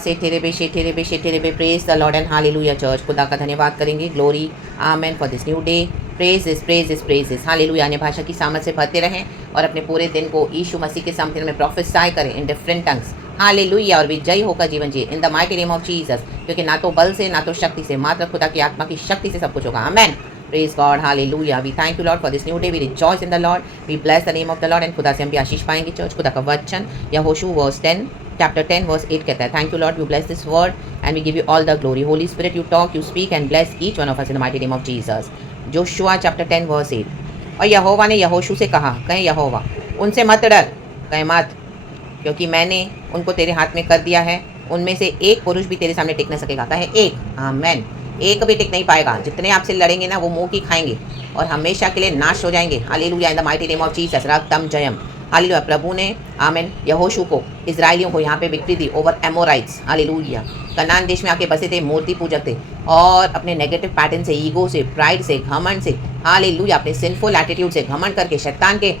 Sheterebe, praise the Lord and hallelujah church. खुदा का धन्यवाद करेंगे. Glory, amen for this new day. Praises, hallelujah. अन्य भाषा की सामर्थ से भरते रहें और अपने पूरे दिन को यीशु मसीह के सामने में प्रोफेसाई करें इन डिफरेंट टंग्स. हालेलुया. और विजयी होकर जीवन जिए इन the mighty name of Jesus. क्योंकि ना तो बल से ना तो शक्ति से, मात्र खुदा की आत्मा की शक्ति से सब कुछ होगा. आमेन. Praise God, hallelujah. We thank you Lord for this new day. We rejoice in the Lord. We bless the name of the Lord. And खुदा से हम भी आशीष पाएंगे चर्च. खुदा का वचन यहोशू वर्स 10 chapter 10 verse 8 कहता है, Thank you Lord, you bless this word and we give you all the glory. Holy Spirit, you talk, you speak and bless each one of us in the mighty name of Jesus. Joshua chapter 10 verse 8. और यहोवा ने यहोशू से कहा, कहें यहोवा, उनसे मत डर, कहें मत, क्योंकि मैंने उनको तेरे हाथ में कर दिया है. उनमें से एक पुरुष भी तेरे सामने टिक न सकेगा. कहें एक. आमेन. एक भी टिक नहीं पाएगा. जितने आपसे लड़ेंगे ना वो मुंह की खाएंगे और हमेशा के लिए नाश हो जाएंगे. Hallelujah. In the mighty name of Jesus. रक्तम जयम. हालेलुया. प्रभु ने आमेन यहोशू को, इजराइलियों को यहाँ पे विक्ट्री दी ओवर एमोराइट्स. हालेलुया. कनान देश में आके बसे थे, मूर्ति पूजक थे और अपने नेगेटिव पैटर्न से, ईगो से, प्राइड से, घमंड से, हालेलुया, अपने सिंफुल एटीट्यूड से, घमंड करके, शैतान के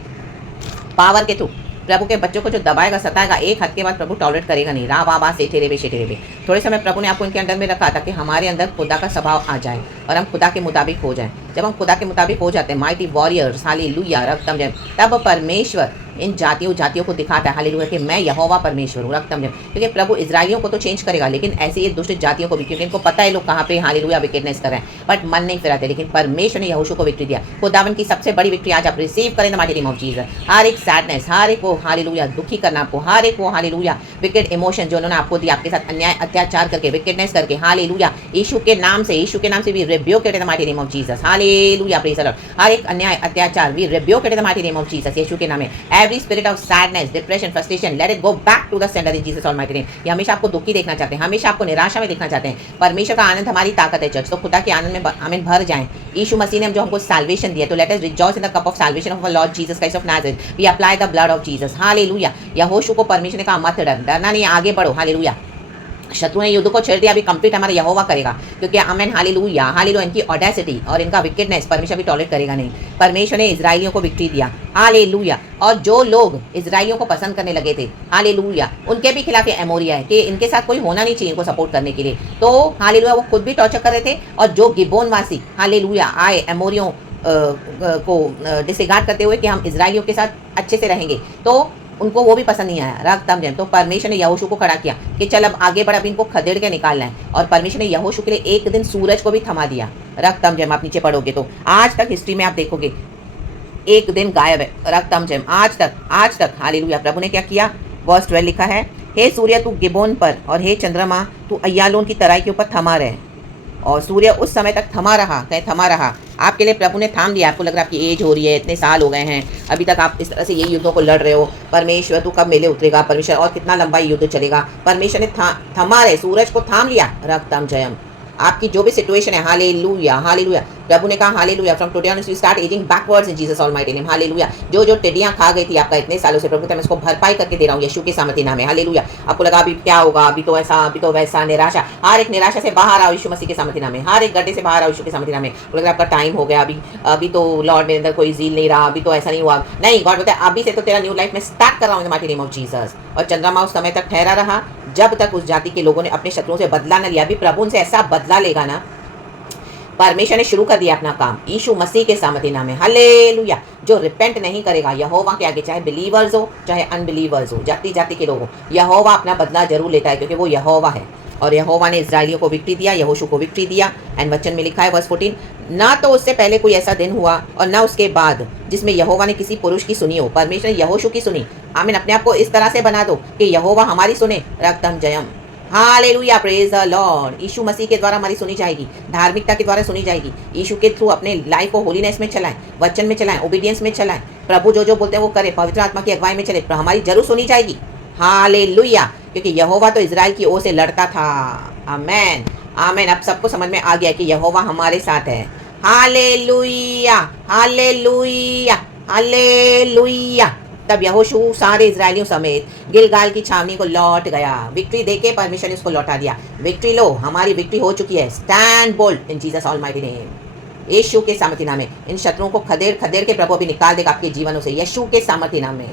पावर के थ्रू प्रभु के बच्चों को जो दबाएगा, सताएगा, एक हद के बाद प्रभु टॉलरेट करेगा नहीं. रा बाबा शेठेरे. थोड़े समय प्रभु ने आपको इनके अंदर में रखा ताकि हमारे अंदर खुदा का स्वभाव आ जाए और हम खुदा के मुताबिक हो जाएं. जब हम खुदा के मुताबिक हो जाते हैं, माइटी वॉरियर्स, हालेलुया, रक्तम जय, तब परमेश्वर इन जातियों को दिखाता है, हालेलुया, कि मैं यहोवा परमेश्वर हूँ. रक्तम जय. क्योंकि प्रभु इजराइलियों को तो चेंज करेगा, लेकिन ऐसे ये दुष्ट जातियों को भी, क्योंकि इनको पता है लोग कहाँ पे हालेलुया विकेटनेस कर रहे हैं, बट मन नहीं फिराते. लेकिन परमेश्वर ने यहोशू को विक्ट्री दिया. खुदावन की सबसे बड़ी विक्ट्री आज आप रिसीव करें the mighty name of Jesus. हर एक सैडनेस, हर एक वो हालेलुया दुखी करना आपको, हर एक वो हालेलुया विकेट इमोशन जो उन्होंने आपको दिया, आपके साथ अन्याय अत्याचार करके, विकेटनेस करके, हालेलुया, यीशु के नाम से भी rebuke it in the mighty name of Jesus. Hallelujah. Praise the Lord. हर एक अन्याय अत्याचार we rebuke it in the mighty name of Jesus. यीशु के नाम में every spirit of sadness, depression, frustration, let it go back to the centre in Jesus almighty name. ये हमेशा आपको दुखी देखना चाहते हैं, हमेशा आपको निराशा में देखना चाहते हैं. परमेश्वर का आनंद हमारी ताकत है चर्च. तो खुदा के आनंद में आमीन भर जाएं. यीशु मसीह ने जो हमको सैल्वेशन दिया, तो let us rejoice in the cup of salvation of our Lord Jesus Christ of Nazareth. We apply the blood of Jesus. Hallelujah. यहोशू को परमेश्वर ने कहा मत डरना नहीं, आगे बढ़ो. हालेलुया. शत्रु ने युद्ध को छेड़ दिया, अभी कंप्लीट हमारा यहोवा करेगा. क्योंकि आमेन. हालेलुया. हालेलुया. इनकी ऑडेसिटी और इनका विकेटनेस परमेश्वर भी टॉलरेट करेगा नहीं. परमेश्वर ने इजराइलियों को विक्ट्री दिया. हालेलुया. और जो लोग इजराइलियों को पसंद करने लगे थे, हालेलुया, उनके भी खिलाफ ये एमोरिया है कि इनके साथ कोई होना नहीं चाहिए इनको सपोर्ट करने के लिए. तो हालेलुया, वो खुद भी टॉर्चर कर रहे थे और जो गिबोनवासी हालेलुया आए एमोरियों को डिसरिगार्ड करते हुए कि हम इजराइलियों के साथ अच्छे से रहेंगे, तो उनको वो भी पसंद नहीं आया. रक्तम जय. तो परमेश्वर ने यहोशू को खड़ा किया कि चल अब आगे बढ़, अब इनको खदेड़ के निकालना है. और परमेश्वर ने यहोशू के लिए एक दिन सूरज को भी थमा दिया. रक्तम जय. आप नीचे पढ़ोगे तो आज तक हिस्ट्री में आप देखोगे एक दिन गायब है. रक्तम जय. आज तक हालेलुया. प्रभु ने क्या किया? वर्स 12 लिखा है, हे सूर्य तू गिबोन पर और हे चंद्रमा तू अय्यालोन की तराई के ऊपर थमा रहे. और सूर्य उस समय तक थमा रहा. कहीं थमा रहा. आपके लिए प्रभु ने थाम दिया. आपको लग रहा है आपकी एज हो रही है, इतने साल हो गए हैं, अभी तक आप इस तरह से यही युद्धों को लड़ रहे हो. परमेश्वर तू कब मेले उतरेगा परमेश्वर, और कितना लंबा युद्ध चलेगा. परमेश्वर ने थमा रहे, सूरज को थाम लिया. रक्तम जयम. आपकी जो भी सिचुएशन है, हालेलुया, हालेलुया, प्रभु ने कहा hallelujah, from today on you start ageing backwards in Jesus almighty name. Hallelujah. जो टिड्डियां खा गई थी आपका इतने सालों से, प्रभु मैं इसको भरपाई करके दे रहा हूँ यीशु के सामर्थ्य नाम में. हालेलुया. आपको लगा अभी क्या होगा, अभी तो ऐसा, अभी तो वैसा, निराशा, हर एक निराशा से बाहर आओ यीशु मसीह के सामर्थ्य नाम में. हर एक गड्ढे से बाहर आओ यीशु के सामर्थ्य नाम में. लग रहा आपका टाइम हो गया, अभी तो लॉर्ड मेरे अंदर कोई ज़ील नहीं रहा, अभी तो ऐसा नहीं हुआ. नहीं, गॉड बोलता है अभी से तो तेरा न्यू लाइफ में स्टार्ट कर रहा हूँ इन the mighty name of Jesus. और चंद्रमा उस समय तक ठहरा रहा जब तक उस जाति के लोगों ने अपने शत्रुओं से बदला न लिया. अभी प्रभु उनसे ऐसा बदला लेगा ना, परमेश्वर ने शुरू कर दिया अपना काम यीशु मसीह के सामर्थ्य नाम में. हालेलुया. जो रिपेंट नहीं करेगा यहोवा के आगे, चाहे बिलीवर्स हो चाहे अनबिलीवर्स हो, जाति के लोग हो, यहोवा अपना बदला जरूर लेता है, क्योंकि वो यहोवा है. और यहोवा ने इजराइलियों को विक्ट्री दिया, यहोशू को विक्ट्री दिया. एंड वचन में लिखा है वर्स 14, ना तो उससे पहले कोई ऐसा दिन हुआ और ना उसके बाद जिसमें यहोवा ने किसी पुरुष की सुनी हो. परमेश्वर ने यहोशू की सुनी. आमीन. अपने आप को इस तरह से बना दो कि यहोवा हमारी सुने. रक्तम जयम. हालेलुया. Praise the Lord. यीशु मसीह के द्वारा हमारी सुनी जाएगी, धार्मिकता के द्वारा सुनी जाएगी. यीशु के थ्रू अपने लाइफ को होलीनेस में चलाएं, वचन में चलाएं, ओबीडियंस में चलाएं. प्रभु जो बोलते हैं वो करें, पवित्र आत्मा की अगुवाई में चले, हमारी जरूर सुनी जाएगी. हालेलुया. क्योंकि यहोवा तो इजराइल की ओर से लड़ता था. आमेन. आमेन. अब सबको समझ में आ गया कि यहोवा हमारे साथ है. Hallelujah, hallelujah, hallelujah. तब यहोशू सारे इजरायलियों समेत गिलगाल की छावनी को लौट गया. विक्ट्री देके परमेश्वर ने उसको लौटा दिया. विक्ट्री लो, हमारी विक्ट्री हो चुकी है. Stand bold in Jesus almighty name. यीशु के सामर्थ्य नाम में इन शत्रुओं को खदेड़ के प्रभु भी निकाल देगा आपके जीवनों से, यीशु के सामर्थ्य नाम में.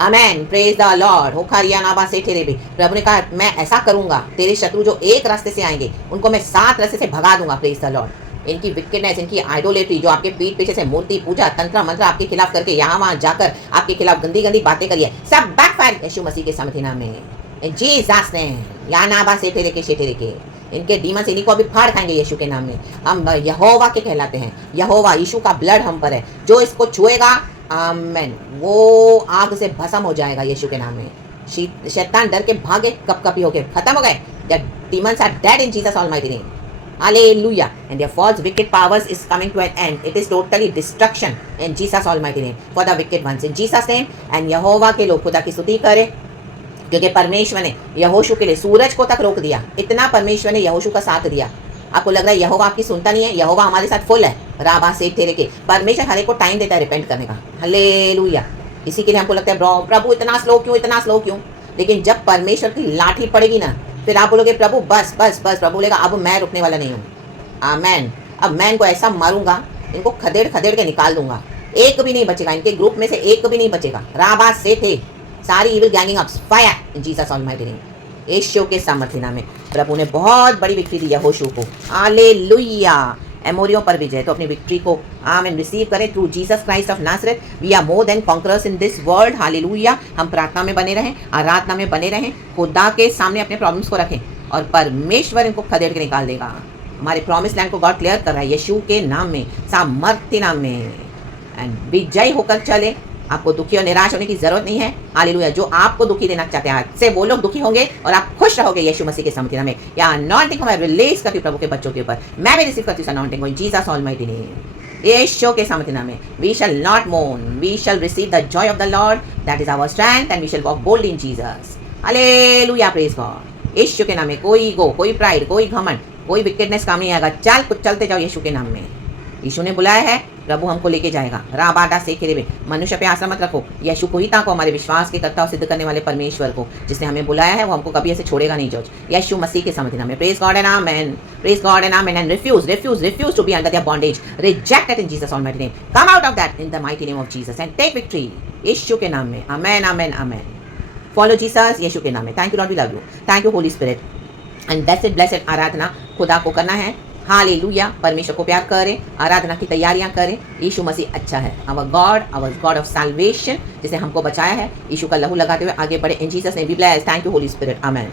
आमेन, प्रेज द लॉर्ड। होखारिया नाबा से ठेरे भी, प्रभु ने कहा मैं ऐसा करूंगा, तेरे शत्रु जो एक रास्ते से आएंगे उनको मैं 7 रास्ते से भगा दूंगा। Praise the Lord. इनकी विकेटनेस, इनकी आइडोलेट्री, जो आपके पीठ पीछे से मूर्ति पूजा तंत्र मंत्र आपके खिलाफ करके यहाँ वहां जाकर आपके खिलाफ गंदी गंदी बातें करिए, सब बैकफायर यीशु मसीह के सामर्थ्य नाम में, जीसस नेम। या नाबा से ठेरे के इनके डीमंस इन्हीं को अभी फाड़ खाएंगे यीशु के नाम में। हम यहोवा के कहलाते हैं, यहोवा यीशु का ब्लड हम पर है, जो इसको छुएगा आमेन वो आग से भस्म हो जाएगा यीशु के नाम में। शैतान डर के भागे, कपकपी होके खत्म हो गए। The demons are dead in Jesus almighty name. Hallelujah. And their false wicked powers is coming to an end. It is totally destruction in Jesus almighty name for the wicked ones in Jesus name. And यहोवा के लोग खुदा की स्तुति करें, क्योंकि परमेश्वर ने यहोशू के लिए सूरज को तक रोक दिया। इतना परमेश्वर ने यहोशू का साथ दिया। आपको लग रहा है यहोवा आपकी सुनता नहीं है? यहोवा हमारे साथ फुल है। राबा से तेरे के परमेश्वर हर एक को टाइम देता है रिपेंट करने का। हालेलुया। इसी के लिए हमको लगता है प्रभु इतना स्लो क्यों? लेकिन जब परमेश्वर की लाठी पड़ेगी ना, फिर आप बोलोगे प्रभु बस। प्रभु बोलेगा अब मैं रुकने वाला नहीं हूँ। आमेन। अब मैं इनको ऐसा मारूंगा, इनको खदेड़ के निकाल दूंगा, एक भी नहीं बचेगा, इनके ग्रुप में से एक भी नहीं बचेगा। राबा से थे सारी evil ganging ups fire in Jesus almighty name. यीशु के सामर्थ्य नाम में प्रभु ने बहुत बड़ी विक्ट्री दी यहोशू को। हालेलुया। एमोरियों पर विजय, तो अपनी विक्ट्री को आमेन रिसीव करें through Jesus Christ of Nazareth. We are more than conquerors in this world. Hallelujah. हम प्रार्थना में बने रहें, आराधना में बने रहें, खुदा के सामने अपने प्रॉब्लम्स को रखें और परमेश्वर इनको खदेड़ के निकाल देगा। हमारे प्रॉमिस लैंड को गॉड क्लियर कर रहा है यीशु के नाम में, सामर्थ्य नाम में। एंड विजय होकर चले। आपको दुखी और निराश होने की जरूरत नहीं है। हालेलुया। जो आपको दुखी देना चाहते हैं, आज से वो लोग दुखी होंगे और आप खुश रहोगे यीशु मसीह के सामर्थ्य नाम में। या अनॉइंटिंग मैं रिलीज करती हूं प्रभु के बच्चों के ऊपर। मैं भी रिसीव करती हूं anointing in Jesus almighty name. यीशु के सामर्थ्य नाम में we shall not mourn, we shall receive the joy of the Lord, that is our strength and we shall walk boldly in Jesus. Hallelujah. Praise God. यीशु के नाम में कोई ईगो, कोई प्राइड, कोई घमंड, कोई विकेटनेस काम नहीं आएगा। चलते जाओ यीशु के नाम में। यीशु ने बुलाया है, प्रभु हमको लेके जाएगा। राबाडा से खेरे मनुष्य पे आशा मत रखो, यीशु को ही ताको, हमारे विश्वास के कर्ता और सिद्ध करने वाले परमेश्वर को, जिसने हमें बुलाया है वो हमको कभी ऐसे छोड़ेगा नहीं। जॉर्ज यीशु मसीह के सामर्थ्य नाम में praise God and amen. Praise God and amen. And refuse to be under their bondage, reject it in Jesus almighty name. Come out of that in the mighty name of Jesus and take victory Yeshu के नाम में। आमेन आमेन आमेन। Follow Jesus यीशु के नाम में। Thank you Lord, we love you. Thank you Holy Spirit. And blessed आराधना खुदा को करना है। हालेलुया। परमेश्वर को प्यार करें, आराधना की तैयारियां करें। यीशु मसीह अच्छा है, आवर गॉड ऑफ साल्वेशन, जिसने हमको बचाया है। यीशु का लहू लगाते हुए आगे बढ़े इन Jesus name. Be blessed. Thank you Holy spirit. Amen.